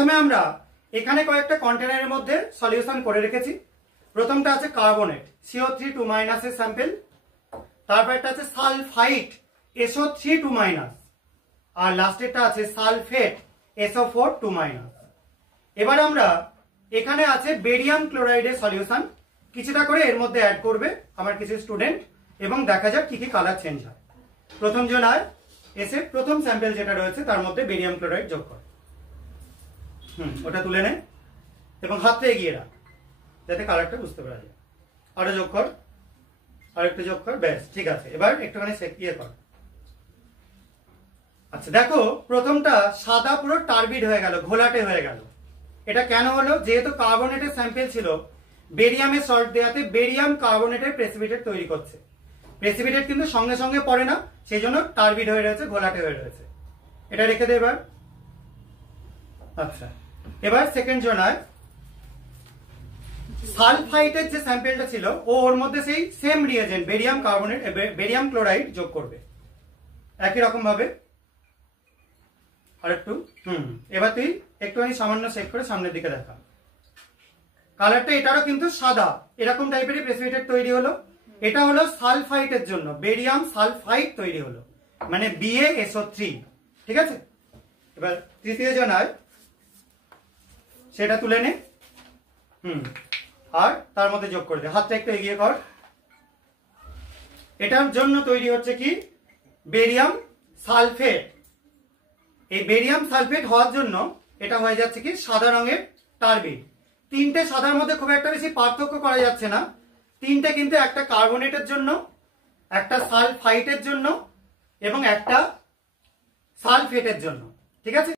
প্রথমে আমরা এখানে কয়েকটা কন্টেনারের মধ্যে সলিউশন করে রেখেছি। প্রথমটা আছে কার্বনেট CO3 এর স্যাম্পল, তারপর একটা আছে সালফাইট SO3 আর লাস্টেরটা আছে সালফেট SO4 এবার আমরা এখানে আছে বেরিয়াম ক্লোরাইডের সলিউশন, কিছুটা করে এর মধ্যে অ্যাড করবে আমার কিছু স্টুডেন্ট, এবং দেখা যাক কি কি কালার চেঞ্জ হয়। প্রথম জনায় এসে প্রথম স্যাম্পল যেটা রয়েছে তার মধ্যে বেরিয়াম ক্লোরাইড যোগ করে, ওটা তুলে নে এবং হাতটা এগিয়ে রাখ যাতে কালারটা বুঝতে পারা যায়। আরো যোগ কর, আর একটু যোগ কর, ব্যাস ঠিক আছে। এবার একটুখানি ইয়ে কর। আচ্ছা দেখো, প্রথমটা সাদা পুরো টার্বিড হয়ে গেল, ঘোলাটে হয়ে গেল। এটা কেন হলো? যেহেতু কার্বনেটের স্যাম্পল ছিল, বেরিয়ামের সল্ট দেওয়াতে বেরিয়াম কার্বনেটের প্রেসিপিটেট তৈরি করছে। প্রেসিপিটেট কিন্তু সঙ্গে সঙ্গে পড়ে না, সেই জন্য টার্বিড হয়ে রয়েছে, ঘোলাটে হয়ে রয়েছে। এটা রেখে দে এবার। আচ্ছা, এবার সেকেন্ড জনায় সালফাইটের যে স্যাম্পলটা ছিল ওর মধ্যে সেই same reagent barium carbonate barium chloride যোগ করবে একই রকম ভাবে। আর একটু এবার তুই একটুখানি সামান্য সেট করে সামনের দিকে দেখা। কালারটা এটারও কিন্তু সাদা, এরকম টাইপেরই প্রেসিপিটেট তৈরি হলো। এটা হলো সালফাইটের জন্য, বেরিয়াম সালফাইট তৈরি হলো, মানে BaSO3। ঠিক আছে, এবার তৃতীয় জনায় সেটা তুলে নে, আর তার মধ্যে যোগ করে দে। হাতটা একটু এগিয়ে কর। এটার জন্য তৈরি হচ্ছে কি বেরিয়াম সালফেট। এই বেরিয়াম সালফেট হওয়ার জন্য এটা হয়ে যাচ্ছে কি সাদা রঙের টার্বিড। তিনটে সাদার মধ্যে খুব একটা বেশি পার্থক্য করা যাচ্ছে না, তিনটে কিন্তু একটা কার্বনেটের জন্য, একটা সালফাইটের জন্য এবং একটা সালফেটের জন্য। ঠিক আছে।